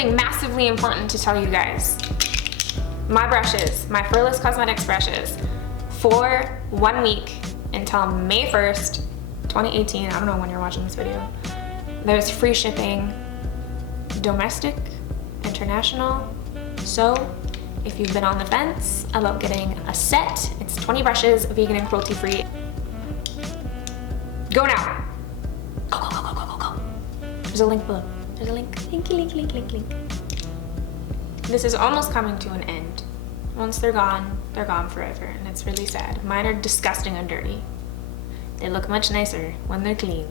something massively important to tell you guys. My brushes, my Furless Cosmetics brushes, for 1 week until May 1st, 2018, I don't know when you're watching this video, there's free shipping, domestic, international. So if you've been on the fence about getting a set, it's 20 brushes, vegan and cruelty free. Go now. Go, go, go, go, go, go, go. There's a link below. There's a link. Linky, link, link, link, link. This is almost coming to an end. Once they're gone forever, and it's really sad. Mine are disgusting and dirty. They look much nicer when they're clean.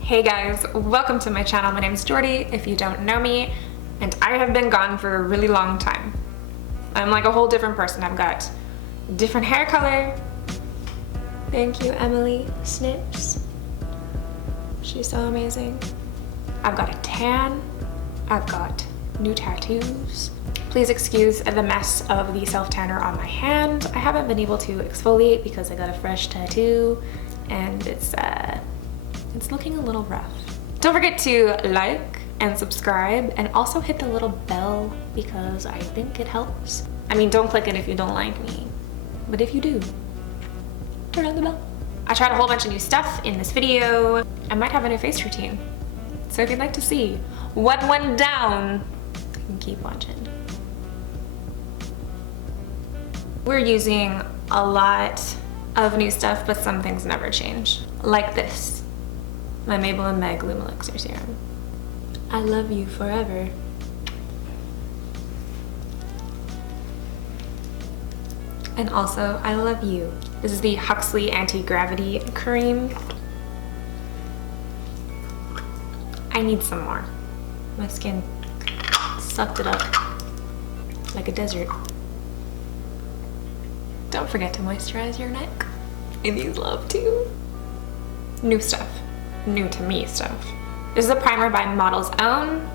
Hey guys, welcome to my channel. My name is Jordy, if you don't know me, and I have been gone for a really long time. I'm like a whole different person. I've got different hair color. Thank you, Emily Snips. She's so amazing. I've got a tan. I've got new tattoos. Please excuse the mess of the self-tanner on my hand. I haven't been able to exfoliate because I got a fresh tattoo and it's looking a little rough. Don't forget to like and subscribe and also hit the little bell because I think it helps. I mean, don't click it if you don't like me, but if you do, turn on the bell. I tried a whole bunch of new stuff in this video. I might have a new face routine. So if you'd like to see what went down, you can keep watching. We're using a lot of new stuff, but some things never change. Like this, my Maybelline Meg Lume Elixir Serum. I love you forever. And also, I love you. This is the Huxley Anti-Gravity Cream. I need some more. My skin sucked it up like a desert. Don't forget to moisturize your neck. And you love to. New stuff. New to me stuff. This is a primer by Model's Own.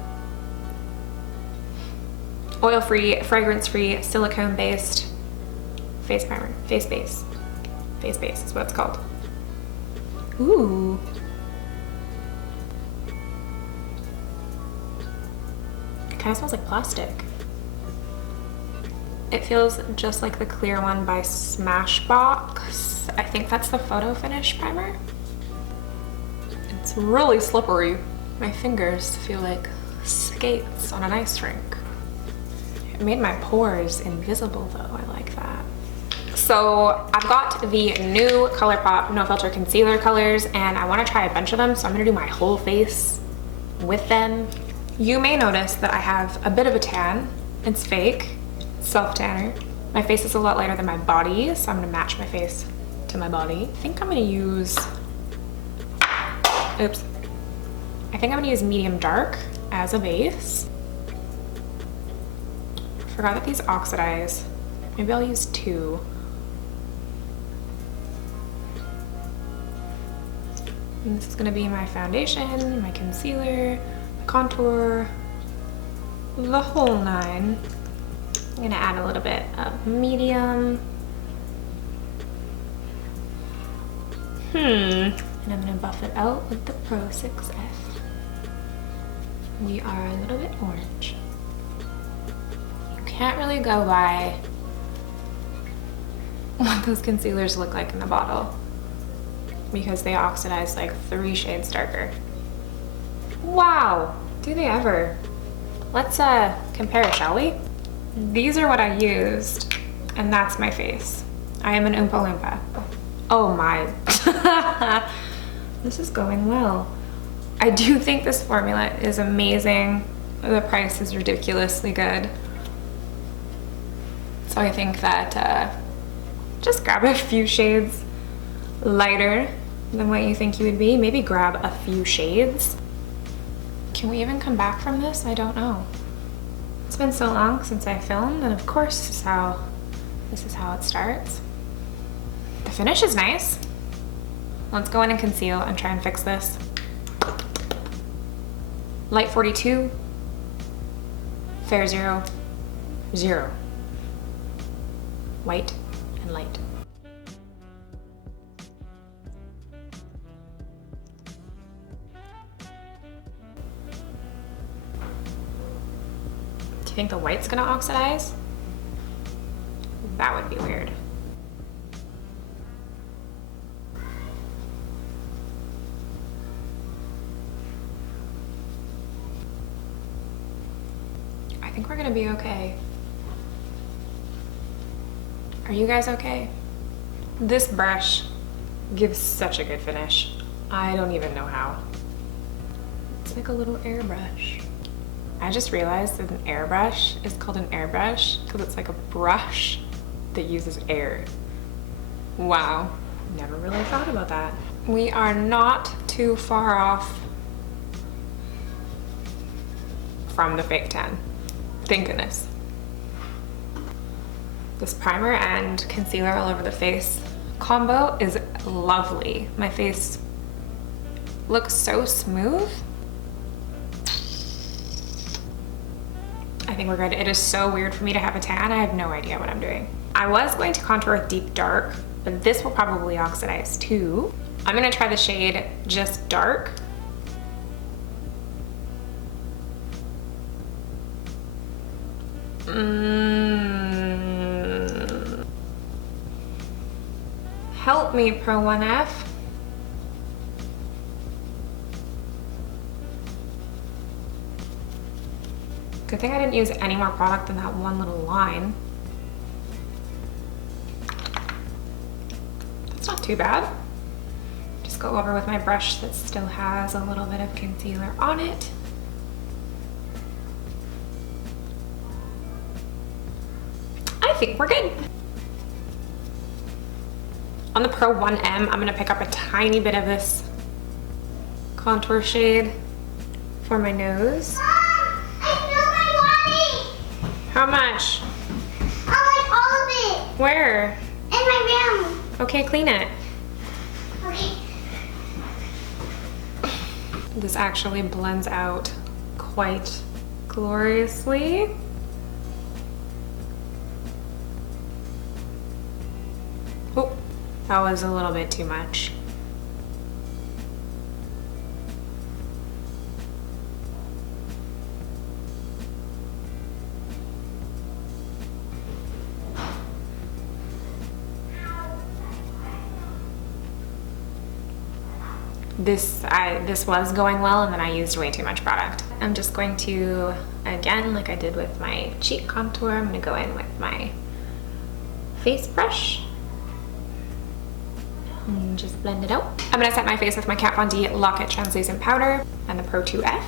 Oil-free, fragrance-free, silicone-based face primer. Face base. Face base is what it's called. Ooh. It kind of smells like plastic. It feels just like the clear one by Smashbox. I think that's the Photo Finish primer. It's really slippery. My fingers feel like skates on an ice rink. It made my pores invisible though, I like that. So I've got the new ColourPop No Filter Concealer colors and I want to try a bunch of them, so I'm going to do my whole face with them. You may notice that I have a bit of a tan. It's fake. Self-tanner. My face is a lot lighter than my body, so I'm gonna match my face to my body. I think I'm gonna use, oops. I think I'm gonna use medium dark as a base. Forgot that these oxidize. Maybe I'll use 2. And this is gonna be my foundation, my concealer, contour, the whole 9. I'm gonna add a little bit of medium. And I'm gonna buff it out with the Pro 6F. We are a little bit orange. You can't really go by what those concealers look like in the bottle because they oxidize like 3 shades darker. Wow, do they ever? Let's compare, shall we? These are what I used, and that's my face. I am an Oompa Loompa. Oh my. This is going well. I do think this formula is amazing. The price is ridiculously good. So I think that just grab a few shades lighter than what you think you would be. Maybe grab a few shades. Can we even come back from this? I don't know. It's been so long since I filmed, and of course this is how it starts. The finish is nice. Let's go in and conceal and try and fix this. Light 42, fair 0, 0. White and light. think the white's gonna oxidize? That would be weird. I think we're gonna be okay. Are you guys okay? This brush gives such a good finish. I don't even know how. It's like a little airbrush. I just realized that an airbrush is called an airbrush because it's like a brush that uses air. Wow, never really thought about that. We are not too far off from the fake tan. Thank goodness. This primer and concealer all over the face combo is lovely. My face looks so smooth. I think we're good. It is so weird for me to have a tan. I have no idea what I'm doing. I was going to contour with deep dark, but this will probably oxidize too. I'm gonna try the shade Just Dark. Help me, Pro 1F. Good thing I didn't use any more product than that one little line. That's not too bad. Just go over with my brush that still has a little bit of concealer on it. I think we're good. On the Pro 1M, I'm gonna pick up a tiny bit of this contour shade for my nose. How much? I like all of it. Where? In my room. Okay, clean it. Okay. This actually blends out quite gloriously. Oh, that was a little bit too much. This was going well, and then I used way too much product. I'm just going to, again, like I did with my cheek contour, I'm gonna go in with my face brush and just blend it out. I'm gonna set my face with my Kat Von D Lock It Translucent Powder and the Pro 2F.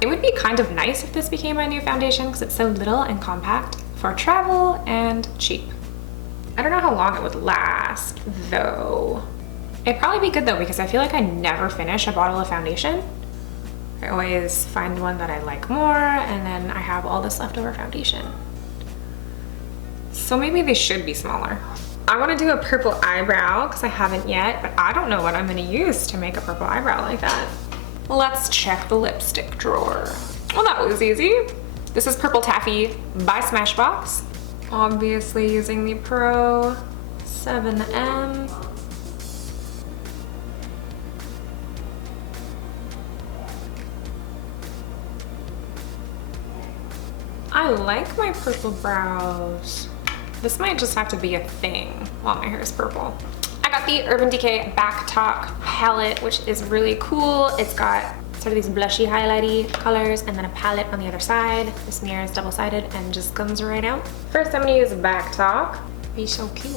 It would be kind of nice if this became my new foundation because it's so little and compact for travel and cheap. I don't know how long it would last though. It'd probably be good though because I feel like I never finish a bottle of foundation. I always find one that I like more and then I have all this leftover foundation. So maybe they should be smaller. I want to do a purple eyebrow because I haven't yet, but I don't know what I'm going to use to make a purple eyebrow like that. Let's check the lipstick drawer. Well, that was easy. This is Purple Taffy by Smashbox. Obviously using the Pro 7M. I like my purple brows. This might just have to be a thing while my hair is purple. I got the Urban Decay Backtalk palette, which is really cool. It's got sort of these blushy highlighty colors and then a palette on the other side. This mirror is double-sided and just comes right out. First, I'm gonna use Backtalk. Be so cute.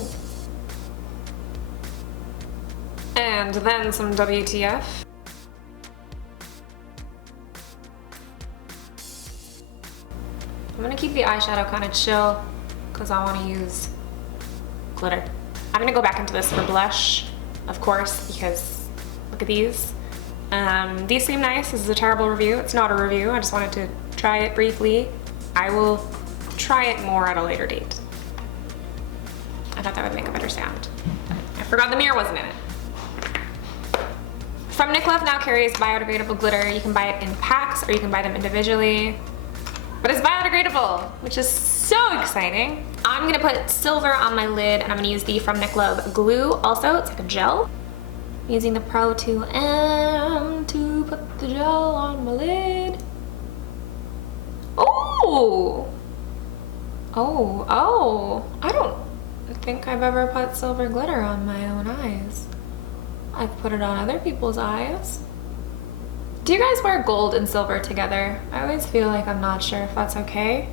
And then some WTF. I'm gonna keep the eyeshadow kind of chill because I want to use glitter. I'm gonna go back into this for blush, of course, because look at these. These seem nice. This is a terrible review. It's not a review. I just wanted to try it briefly. I will try it more at a later date. I thought that would make a better sound. I forgot the mirror wasn't in it. Fromniclove now carries biodegradable glitter. You can buy it in packs or you can buy them individually. But it's biodegradable, which is so exciting. I'm gonna put silver on my lid and I'm gonna use the Fromniclove glue also. It's like a gel. using the Pro 2M to put the gel on my lid. Oh! Oh, I don't think I've ever put silver glitter on my own eyes. I've put it on other people's eyes. Do you guys wear gold and silver together? I always feel like I'm not sure if that's okay.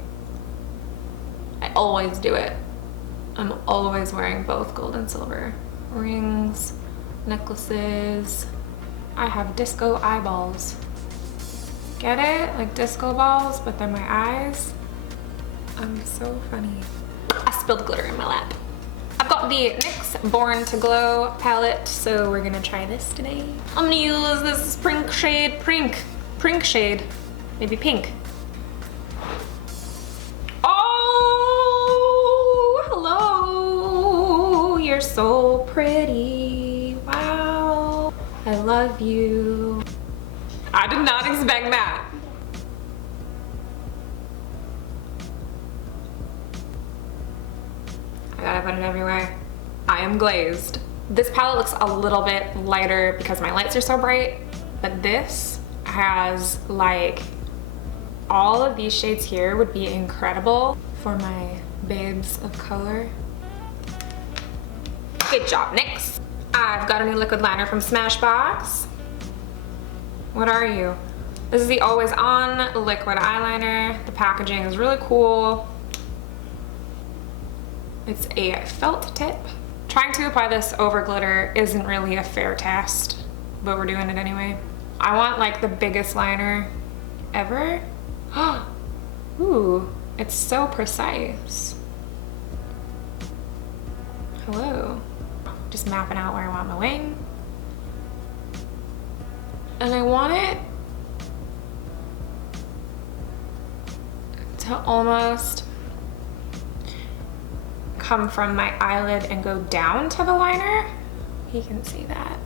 I always do it. I'm always wearing both gold and silver. Rings, necklaces. I have disco eyeballs. Get it? Like disco balls, but they're my eyes. I'm so funny. I spilled glitter in my lap. I've got the NYX Born to Glow palette, so we're gonna try this today. I'm gonna use this pink shade, pink shade, maybe pink. Oh, hello, you're so pretty, wow, I love you. I did not expect that. I gotta put it everywhere. I am glazed. This palette looks a little bit lighter because my lights are so bright, but this has like, all of these shades here would be incredible for my babes of color. Good job, NYX. I've got a new liquid liner from Smashbox. What are you? This is the Always On liquid eyeliner. The packaging is really cool. It's a felt tip. Trying to apply this over glitter isn't really a fair test, but we're doing it anyway. I want like the biggest liner ever. Ooh, it's so precise. Hello. Just mapping out where I want my wing. And I want it to almost come from my eyelid and go down to the liner. You can see that.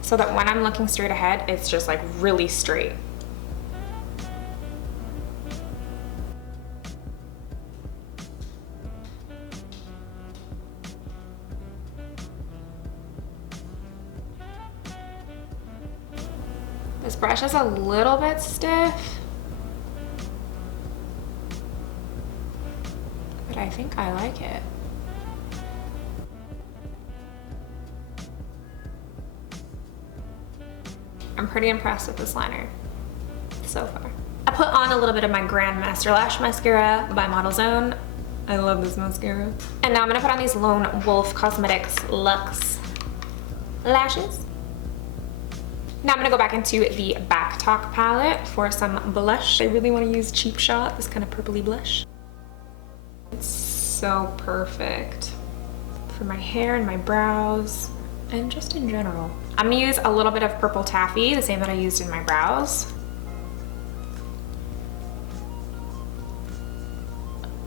So that when I'm looking straight ahead, it's just like really straight. This brush is a little bit stiff, but I think I like it. I'm pretty impressed with this liner so far. I put on a little bit of my Grand Master Lash Mascara by Model Zone. I love this mascara. And now I'm gonna put on these Lone Wolf Cosmetics Luxe lashes. Now I'm gonna go back into the Backtalk palette for some blush. I really wanna use Cheap Shot, this kind of purpley blush. It's so perfect for my hair and my brows and just in general. I'm gonna use a little bit of purple taffy, the same that I used in my brows.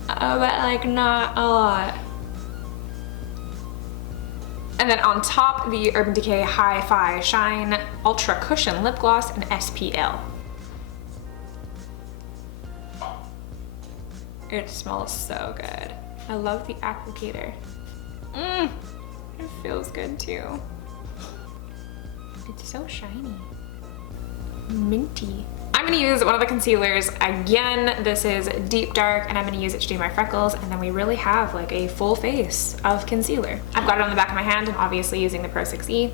But like not a lot. And then on top, the Urban Decay Hi-Fi Shine Ultra Cushion Lip Gloss in SPL. It smells so good. I love the applicator. It feels good too. It's so shiny. Minty. I'm gonna use one of the concealers again. This is Deep Dark, and I'm gonna use it to do my freckles, and then we really have like a full face of concealer. I've got it on the back of my hand and obviously using the Pro 6E.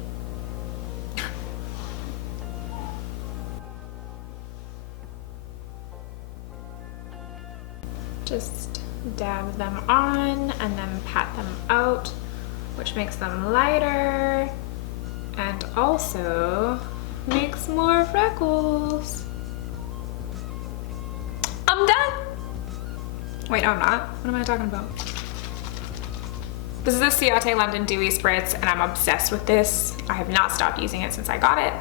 Just dab them on and then pat them out, which makes them lighter and also makes more freckles. I'm done. Wait, no, I'm not. What am I talking about? This is the Ciate London Dewy Spritz, and I'm obsessed with this. I have not stopped using it since I got it.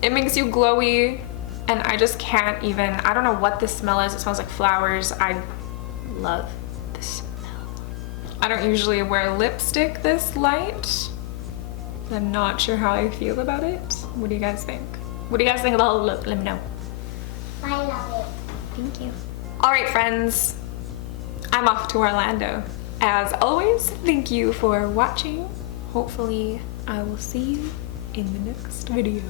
It makes you glowy, and I just can't even, I don't know what this smell is. It smells like flowers. I love the smell. I don't usually wear lipstick this light. I'm not sure how I feel about it. What do you guys think? What do you guys think of the whole look? Let me know. I love it. Thank you. All right, friends, I'm off to Orlando. As always, thank you for watching. Hopefully I will see you in the next video.